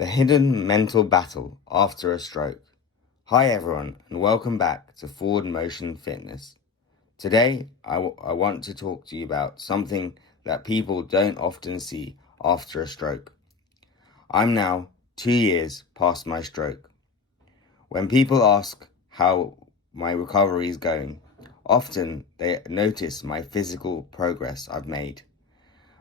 The hidden mental battle after a stroke. Hi everyone and welcome back to Forward Motion Fitness. Today I want to talk to you about something that people don't often see after a stroke. I'm now 2 years past my stroke. When people ask how my recovery is going, often they notice my physical progress I've made.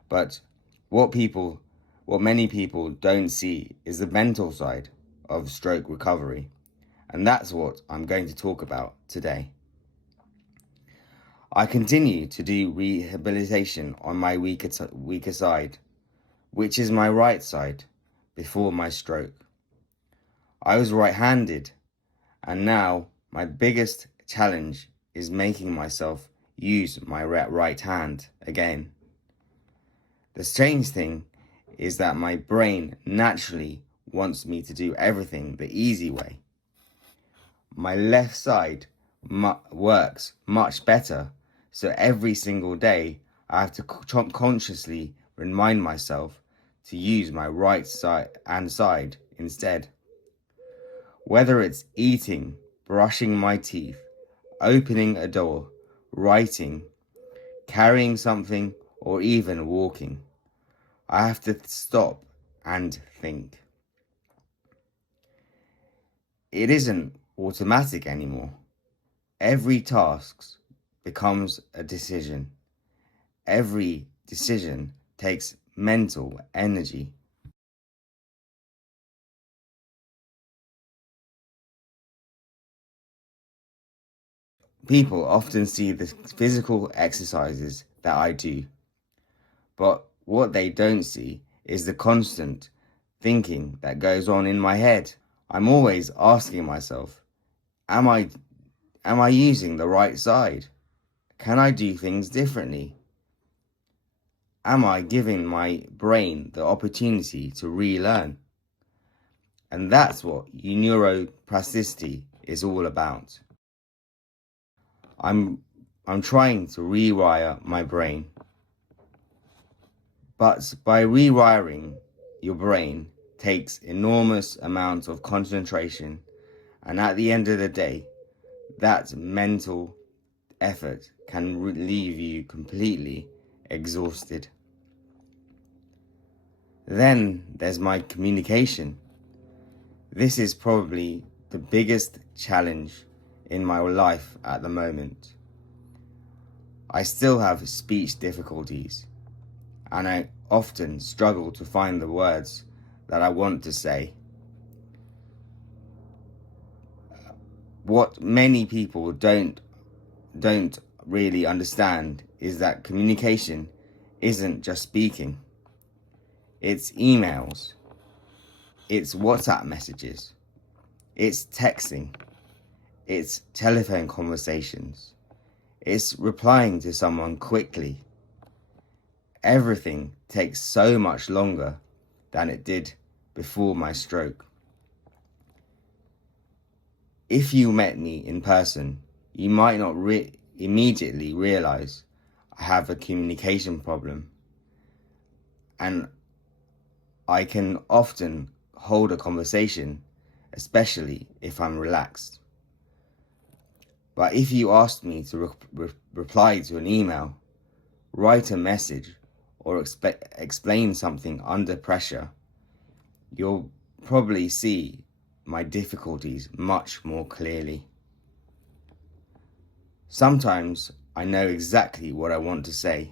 But what many people don't see is the mental side of stroke recovery, and that's what I'm going to talk about today. I continue to do rehabilitation on my weaker side, which is my right side, before my stroke. I was right-handed, and now my biggest challenge is making myself use my right hand again. The strange thing is that my brain naturally wants me to do everything the easy way. My left side works much better, so every single day I have to consciously remind myself to use my right side instead. Whether it's eating, brushing my teeth, opening a door, writing, carrying something, or even walking, I have to stop and think. It isn't automatic anymore. Every task becomes a decision. Every decision takes mental energy. People often see the physical exercises that I do, but what they don't see is the constant thinking that goes on in my head. I'm always asking myself, am I using the right side? Can I do things differently? Am I giving my brain the opportunity to relearn? And that's what neuroplasticity is all about. I'm trying to rewire my brain. But by rewiring your brain takes enormous amounts of concentration, and at the end of the day, that mental effort can leave you completely exhausted. Then there's my communication. This is probably the biggest challenge in my life at the moment. I still have speech difficulties, and I often struggle to find the words that I want to say. What many people don't really understand is that communication isn't just speaking. It's emails, it's WhatsApp messages, it's texting, it's telephone conversations, it's replying to someone quickly. Everything takes so much longer than it did before my stroke. If you met me in person, you might not immediately realize I have a communication problem, and I can often hold a conversation, especially if I'm relaxed. But if you asked me to reply to an email, write a message, or explain something under pressure, you'll probably see my difficulties much more clearly. Sometimes I know exactly what I want to say.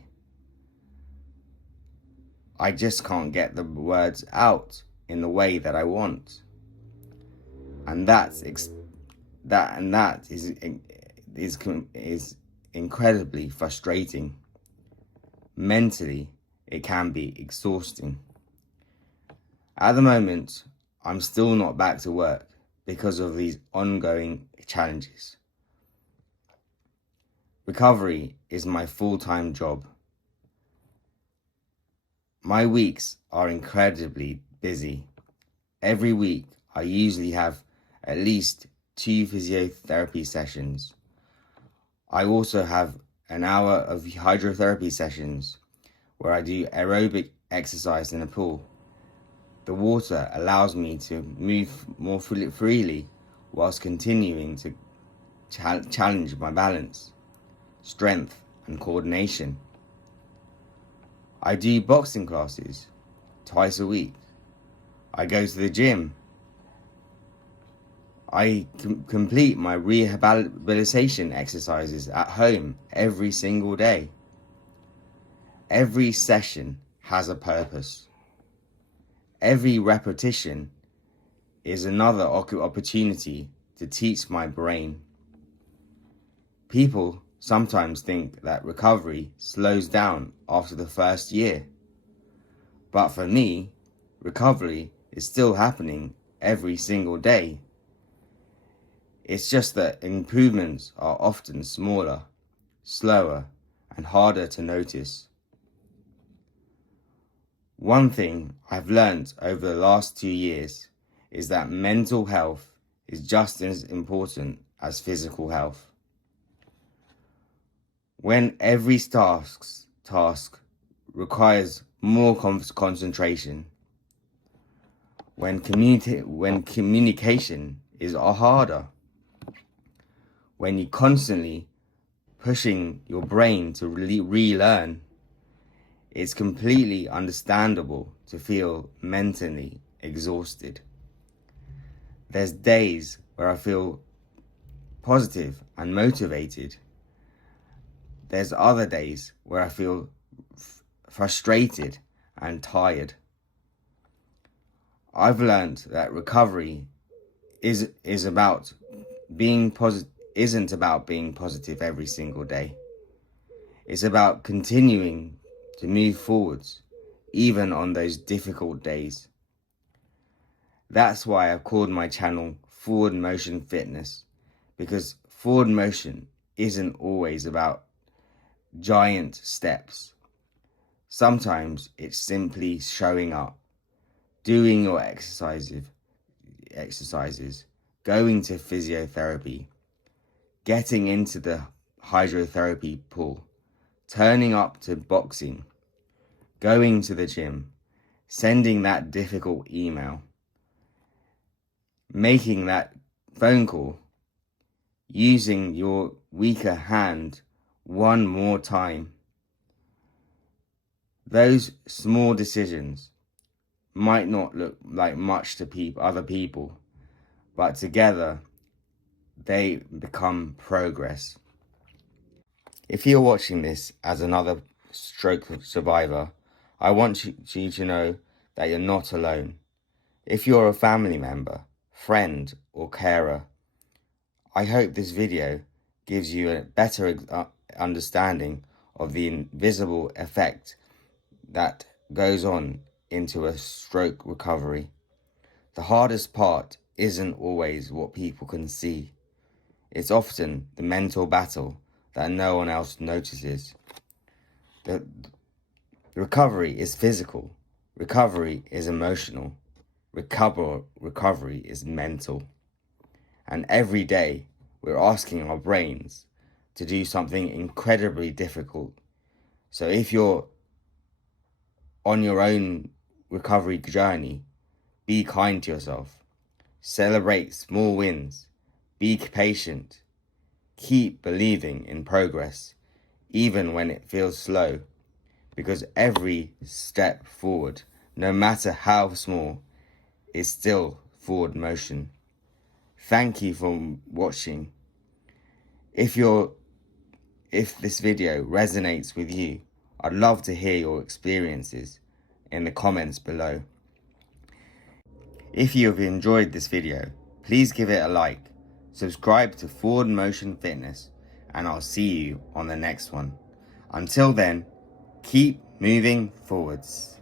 I just can't get the words out in the way that I want. And that is incredibly frustrating. Mentally, it can be exhausting. At the moment, I'm still not back to work because of these ongoing challenges. Recovery is my full-time job. My weeks are incredibly busy. Every week, I usually have at least 2 physiotherapy sessions. I also have an hour of hydrotherapy sessions where I do aerobic exercise in a pool. The water allows me to move more freely whilst continuing to challenge my balance, strength and coordination. I do boxing classes twice a week. I go to the gym. I complete my rehabilitation exercises at home every single day. Every session has a purpose. Every repetition is another opportunity to teach my brain. People sometimes think that recovery slows down after the first year. But for me, recovery is still happening every single day. It's just that improvements are often smaller, slower, and harder to notice. One thing I've learned over the last 2 years is that mental health is just as important as physical health. When every task requires more concentration, when communication is harder, when you're constantly pushing your brain to relearn, it's completely understandable to feel mentally exhausted. There's days where I feel positive and motivated. There's other days where I feel frustrated and tired. I've learned that recovery isn't about being positive every single day. It's about continuing to move forwards, even on those difficult days. That's why I've called my channel Forward Motion Fitness, because forward motion isn't always about giant steps. Sometimes it's simply showing up, doing your exercises, going to physiotherapy, getting into the hydrotherapy pool, turning up to boxing, going to the gym, sending that difficult email, making that phone call, using your weaker hand one more time. Those small decisions might not look like much to other people, but together they become progress. If you're watching this as another stroke survivor, I want you to know that you're not alone. If you're a family member, friend, or carer, I hope this video gives you a better understanding of the invisible effect that goes on into a stroke recovery. The hardest part isn't always what people can see. It's often the mental battle that no one else notices. The recovery is physical. Recovery is emotional. Recovery is mental. And every day we're asking our brains to do something incredibly difficult. So if you're on your own recovery journey, be kind to yourself. Celebrate small wins. Be patient. Keep believing in progress, even when it feels slow, because every step forward, no matter how small, is still forward motion. Thank you for watching. If this video resonates with you, I'd love to hear your experiences in the comments below. If you have enjoyed this video, please give it a like, subscribe to Forward Motion Fitness, and I'll see you on the next one. Until then, keep moving forwards.